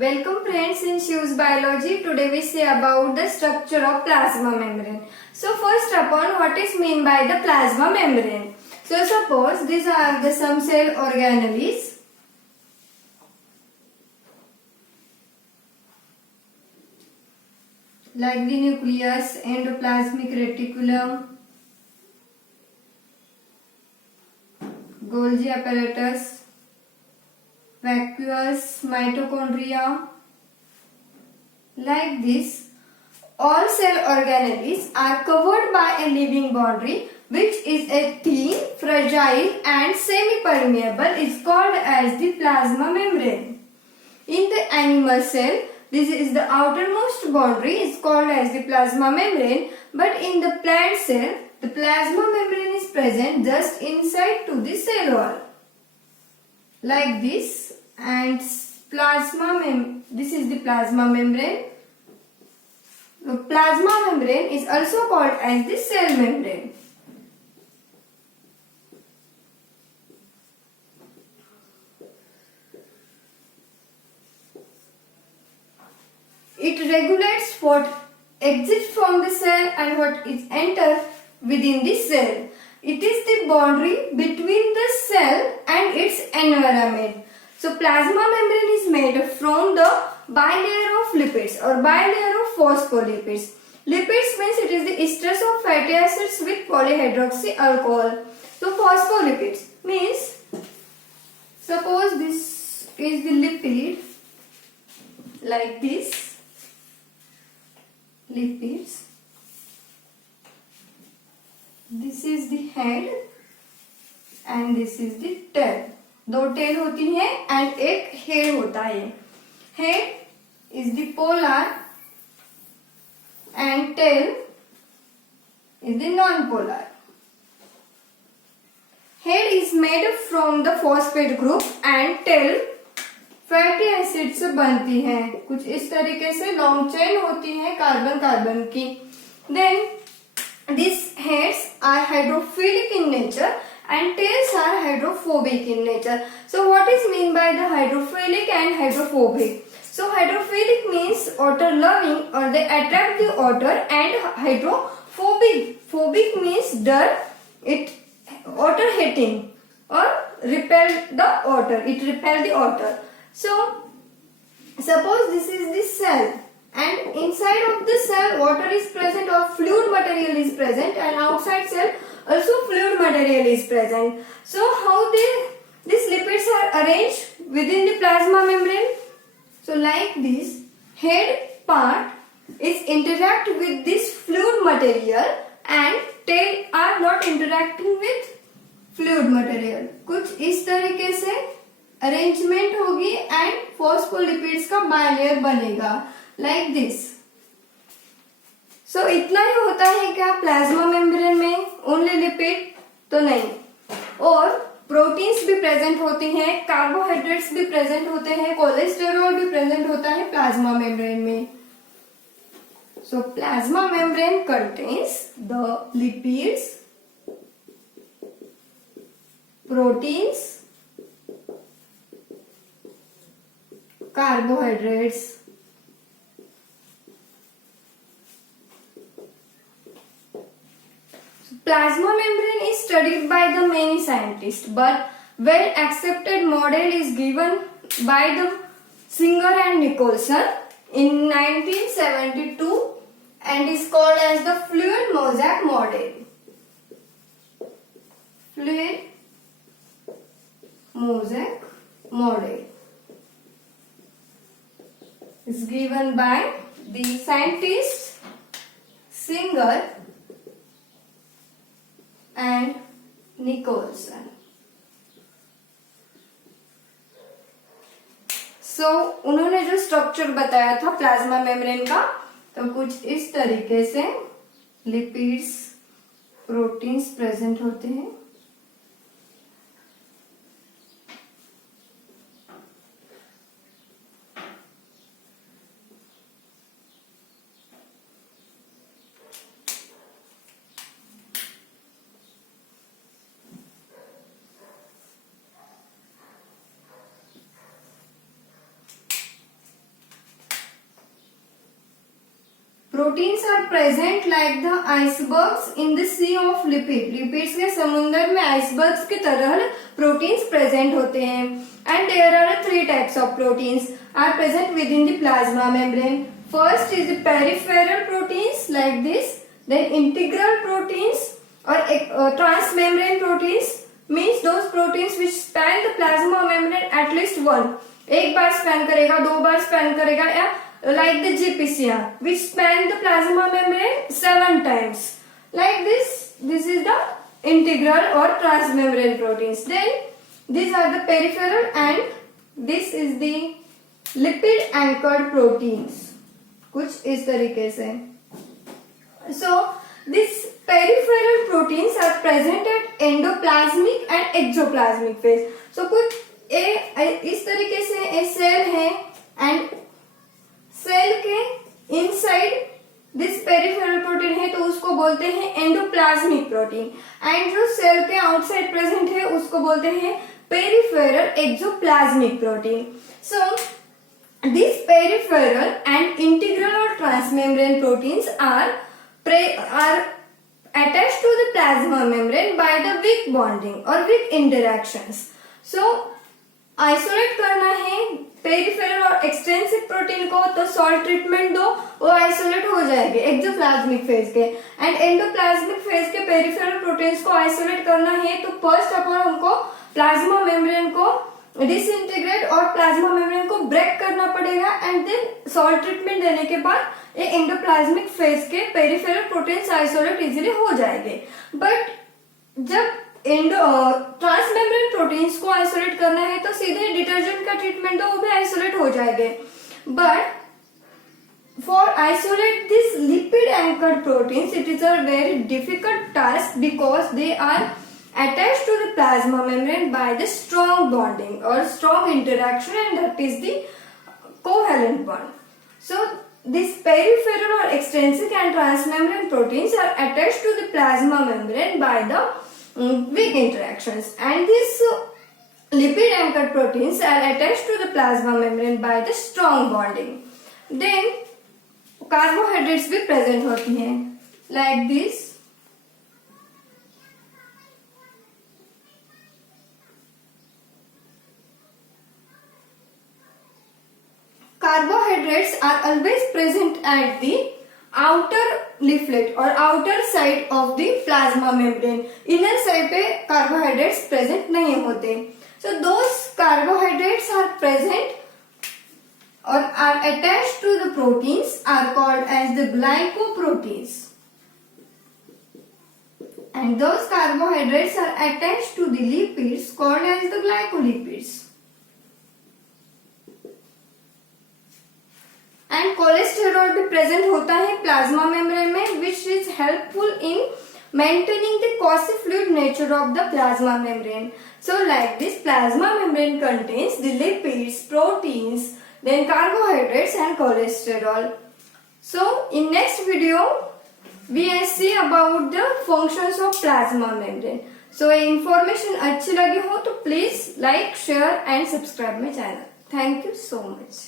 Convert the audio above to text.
Welcome friends in Shiv's Biology. Today we see about the structure of plasma membrane. So first upon, what is mean by the plasma membrane? So suppose these are the some cell organelles. Like the nucleus, endoplasmic reticulum, Golgi apparatus, vacuous, mitochondria. Like this, all cell organelles are covered by a living boundary which is a thin, fragile and semi-permeable is called as the plasma membrane. In the animal cell, this is the outermost boundary is called as the plasma membrane, but in the plant cell, the plasma membrane is present just inside to the cell wall. Like this, and this is the plasma membrane. The plasma membrane is also called as the cell membrane. It regulates what exits from the cell and what is entered within the cell. It is the boundary between the cell and its environment. So plasma membrane is made from the bilayer of lipids or bilayer of phospholipids. Lipids means it is the esters of fatty acids with polyhydroxy alcohol. So phospholipids means, suppose this is the lipid, like this, lipids. This is the head and this is the tail. दो tail होती है and एक head होता है. Head is the polar end tail is the non polar. Head is made from the phosphate group and tail fatty acid से बनती है. कुछ इस तरीके से लॉन्ग चेन होती है कार्बन कार्बन की. Then these heads are hydrophilic in nature and tails are hydrophobic in nature. So what is mean by the hydrophilic and hydrophobic? So hydrophilic means water loving or they attract the water, and hydrophobic means dirt, it water hating or repel the water, it repel the water. So suppose this is the cell, and inside of the cell water is present or fluid material is present, and outside cell also fluid material is present. So how these lipids are arranged within the plasma membrane? So like this, head part is interact with this fluid material and tail are not interacting with fluid material. कुछ इस तरीके से arrangement होगी and phospholipids का bilayer बनेगा. Like this. So इतना ही होता है क्या प्लाज्मा मेम्ब्रेन में? ओनली लिपिड तो नहीं, और प्रोटीन्स भी प्रेजेंट होती हैं, कार्बोहाइड्रेट्स भी प्रेजेंट होते हैं, कोलेस्टेरॉल भी प्रेजेंट होता है प्लाज्मा मेम्ब्रेन में. सो plasma membrane contains the lipids, proteins, carbohydrates, plasma membrane is studied by the many scientists, but well accepted model is given by the Singer and Nicholson in 1972 and is called as the fluid mosaic model. Fluid mosaic model is given by the scientists Singer and Nicholson. So उन्होंने जो structure बताया था plasma membrane का, तो कुछ इस तरीके से लिपिड्स, प्रोटीन्स प्रेजेंट होते हैं. Proteins are present like the icebergs in the sea of lipid, lipids के समुद्र में आइसबर्ग्स की तरह प्रोटीन्स प्रेजेंट होते हैं. And there are 3 types of proteins are present within the plasma membrane. First is the peripheral proteins like this, then integral proteins और transmembrane proteins means those proteins which span the plasma membrane at least one, एक बार span करेगा, 2 बार span करेगा, या like the GPCR which span the plasma membrane 7 times. Like this is the integral or transmembrane proteins. Then these are the peripheral and this is the lipid anchored proteins. कुछ इस तरीके से. So these peripheral proteins are present at endoplasmic and exoplasmic phase. So कुछ इस तरीके से a cell है and cell के इनसाइड दिस पेरिफेरल प्रोटीन है तो उसको बोलते हैं एंडोप्लाज्मिक प्रोटीन, एंड जो सेल के आउटसाइड प्रेजेंट है उसको बोलते हैं peripheral exoplasmic protein. So this peripheral and integral और transmembrane proteins are attached to the plasma membrane by the weak bonding or weak interactions. So isolate करना है peripheral और एक्सटेंसिव प्रोटीन को तो सॉल्ट ट्रीटमेंट दो, वो आइसोलेट हो जाएंगे एक्सोप्लाज्मिक फेज के. एंड एंडोप्लाज्मिक फेज के पेरिफेरल प्रोटीन्स को आइसोलेट करना है तो फर्स्ट अपन हमको प्लाज्मा मेम्ब्रेन को डिसइंटीग्रेट और प्लाज्मा मेम्ब्रेन को ब्रेक करना पड़ेगा, एंड देन सॉल्ट ट्रीटमेंट देने के बाद ये एंडोप्लाज्मिक फेज के पेरिफेरल प्रोटीन्स आइसोलेट इजीली हो जाएंगे. बट जब ट्रांसमेम्ब्रेन प्रोटीन्स को आइसोलेट करना है तो सीधे डिटर्जेंट का ट्रीटमेंट दो, वो भी आइसोलेट हो जाएंगे. But for isolate this lipid anchored proteins it is a very difficult task because they are attached to the plasma membrane by the strong bonding or strong interaction, and that is the covalent bond. So these peripheral or extrinsic and transmembrane proteins are attached to the plasma membrane by the weak interactions, and these lipid anchored proteins are attached to the plasma membrane by the strong bonding. Then carbohydrates भी present होती हैं like this. Carbohydrates are always present at the outer leaflet or outer side of the plasma membrane. Inner side पे carbohydrates present नहीं होते. So those carbohydrates are present or are attached to the proteins are called as the glycoproteins. And those carbohydrates are attached to the lipids called as the glycolipids. And cholesterol भी present होता है plasma membrane में which is helpful in maintaining the quasi fluid nature of the plasma membrane. So like this plasma membrane contains the lipids, proteins, then carbohydrates and cholesterol. So in next video we will see about the functions of plasma membrane. So information अच्छी लगी हो तो please like, share and subscribe my channel. Thank you so much.